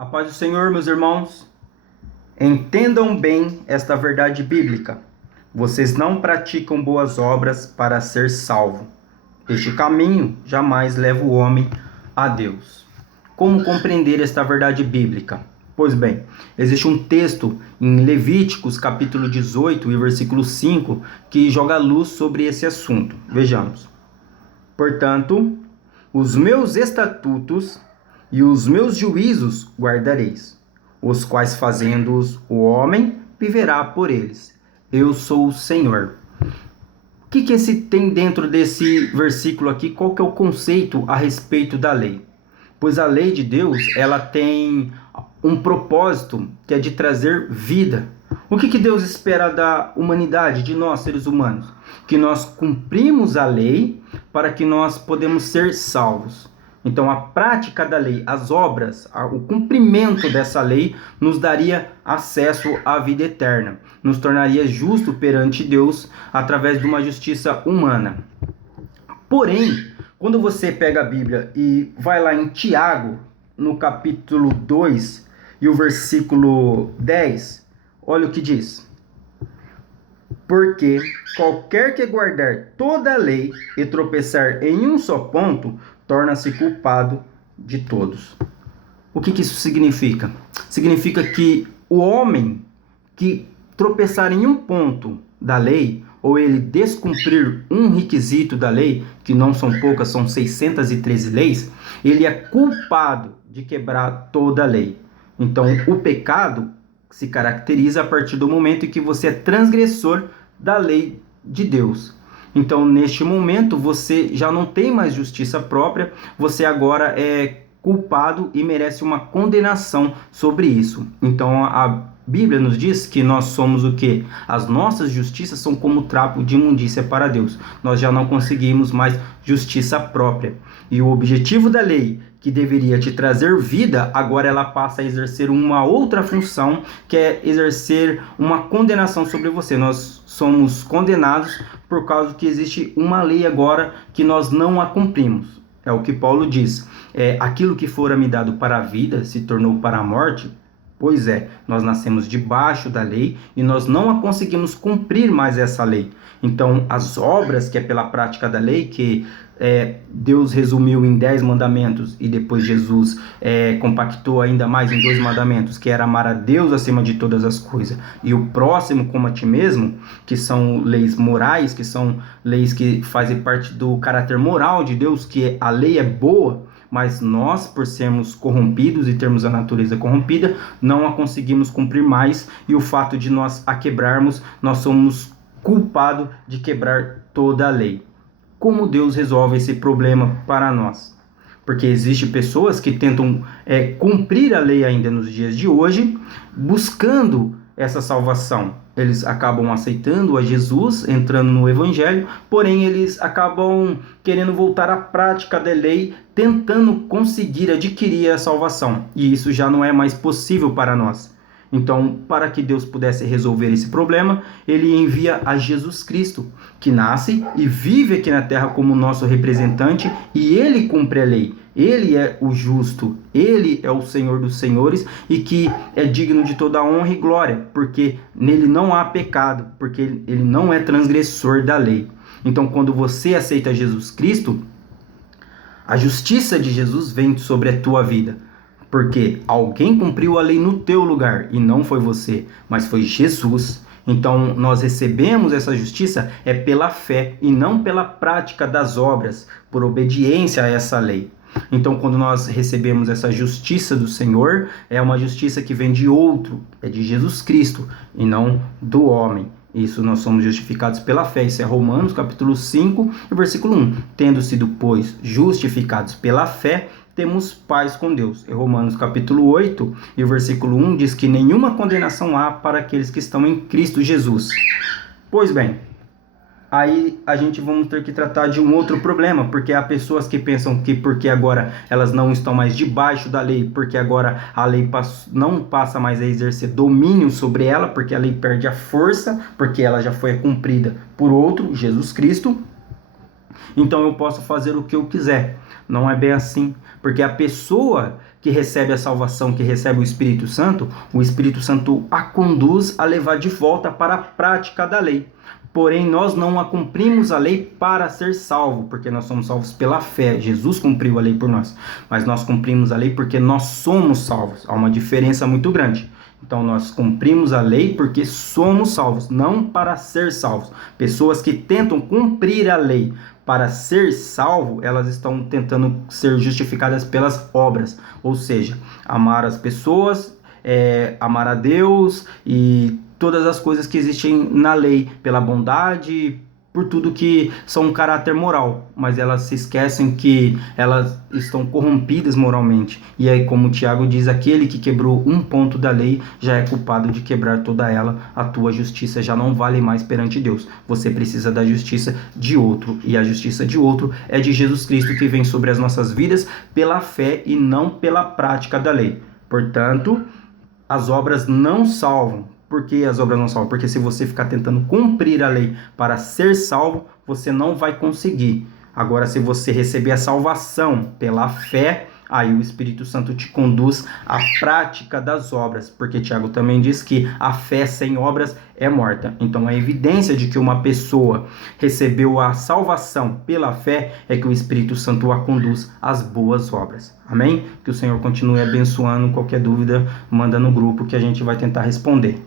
A paz do Senhor, meus irmãos. Entendam bem esta verdade bíblica. Vocês não praticam boas obras para ser salvo. Este caminho jamais leva o homem a Deus. Como compreender esta verdade bíblica? Pois bem, existe um texto em Levíticos, capítulo 18 e versículo 5, que joga luz sobre esse assunto. Vejamos. Portanto, os meus estatutos e os meus juízos guardareis, os quais fazendo-os o homem viverá por eles. Eu sou o Senhor. O que esse tem dentro desse versículo aqui? Qual que é o conceito a respeito da lei? Pois a lei de Deus, ela tem um propósito que é de trazer vida. O que Deus espera da humanidade, de nós seres humanos? Que nós cumprimos a lei para que nós podemos ser salvos. Então, a prática da lei, as obras, o cumprimento dessa lei nos daria acesso à vida eterna, nos tornaria justo perante Deus através de uma justiça humana. Porém, quando você pega a Bíblia e vai lá em Tiago, no capítulo 2 e o versículo 10, olha o que diz. Porque qualquer que guardar toda a lei e tropeçar em um só ponto, torna-se culpado de todos. O que isso significa? Significa que o homem que tropeçar em um ponto da lei, ou ele descumprir um requisito da lei, que não são poucas, são 613 leis, ele é culpado de quebrar toda a lei. Então, o pecado se caracteriza a partir do momento em que você é transgressor da lei de Deus. Então, neste momento, você já não tem mais justiça própria, você agora é culpado e merece uma condenação sobre isso. Então, a Bíblia nos diz que nós somos o quê? As nossas justiças são como trapo de imundícia para Deus. Nós já não conseguimos mais justiça própria. E o objetivo da lei, que deveria te trazer vida, agora ela passa a exercer uma outra função, que é exercer uma condenação sobre você. Nós somos condenados por causa que existe uma lei agora que nós não a cumprimos. É o que Paulo diz. Aquilo que fora me dado para a vida se tornou para a morte. Pois é, nós nascemos debaixo da lei e nós não a conseguimos cumprir mais essa lei. Então, as obras, que é pela prática da lei, que Deus resumiu em 10 mandamentos e depois Jesus compactou ainda mais em 2 mandamentos, que era amar a Deus acima de todas as coisas e o próximo como a ti mesmo, que são leis morais, que são leis que fazem parte do caráter moral de Deus, que a lei é boa, mas nós, por sermos corrompidos e termos a natureza corrompida, não a conseguimos cumprir mais, e o fato de nós a quebrarmos, nós somos culpados de quebrar toda a lei. Como Deus resolve esse problema para nós? Porque existem pessoas que tentam cumprir a lei ainda nos dias de hoje, buscando essa salvação. Eles acabam aceitando a Jesus, entrando no Evangelho, porém eles acabam querendo voltar à prática da lei, tentando conseguir adquirir a salvação. E isso já não é mais possível para nós. Então, para que Deus pudesse resolver esse problema, ele envia a Jesus Cristo, que nasce e vive aqui na terra como nosso representante, e ele cumpre a lei. Ele é o justo, ele é o Senhor dos senhores e que é digno de toda honra e glória, porque nele não há pecado, porque ele não é transgressor da lei. Então, quando você aceita Jesus Cristo, a justiça de Jesus vem sobre a tua vida. Porque alguém cumpriu a lei no teu lugar, e não foi você, mas foi Jesus. Então, nós recebemos essa justiça pela fé, e não pela prática das obras, por obediência a essa lei. Então, quando nós recebemos essa justiça do Senhor, é uma justiça que vem de outro, é de Jesus Cristo, e não do homem. Isso, nós somos justificados pela fé. Isso é Romanos, capítulo 5, versículo 1. Tendo sido, pois, justificados pela fé, temos paz com Deus. Em Romanos capítulo 8 e o versículo 1 diz que nenhuma condenação há para aqueles que estão em Cristo Jesus. Pois bem, aí a gente vamos ter que tratar de um outro problema, porque há pessoas que pensam que porque agora elas não estão mais debaixo da lei, porque agora a lei não passa mais a exercer domínio sobre ela, porque a lei perde a força, porque ela já foi cumprida por outro, Jesus Cristo. Então eu posso fazer o que eu quiser. Não é bem assim, porque a pessoa que recebe a salvação, que recebe o Espírito Santo a conduz a levar de volta para a prática da lei. Porém, nós não a cumprimos a lei para ser salvo, porque nós somos salvos pela fé. Jesus cumpriu a lei por nós, mas nós cumprimos a lei porque nós somos salvos. Há uma diferença muito grande. Então, nós cumprimos a lei porque somos salvos, não para ser salvos. Pessoas que tentam cumprir a lei para ser salvo, elas estão tentando ser justificadas pelas obras, ou seja, amar as pessoas, amar a Deus e todas as coisas que existem na lei, pela bondade, por tudo que são um caráter moral, mas elas se esquecem que elas estão corrompidas moralmente. E aí, como o Tiago diz, aquele que quebrou um ponto da lei já é culpado de quebrar toda ela. A tua justiça já não vale mais perante Deus. Você precisa da justiça de outro, e a justiça de outro é de Jesus Cristo, que vem sobre as nossas vidas pela fé e não pela prática da lei. Portanto, as obras não salvam. Por que as obras não salvam? Porque se você ficar tentando cumprir a lei para ser salvo, você não vai conseguir. Agora, se você receber a salvação pela fé, aí o Espírito Santo te conduz à prática das obras, porque Tiago também diz que a fé sem obras é morta. Então, a evidência de que uma pessoa recebeu a salvação pela fé é que o Espírito Santo a conduz às boas obras. Amém? Que o Senhor continue abençoando. Qualquer dúvida, manda no grupo que a gente vai tentar responder.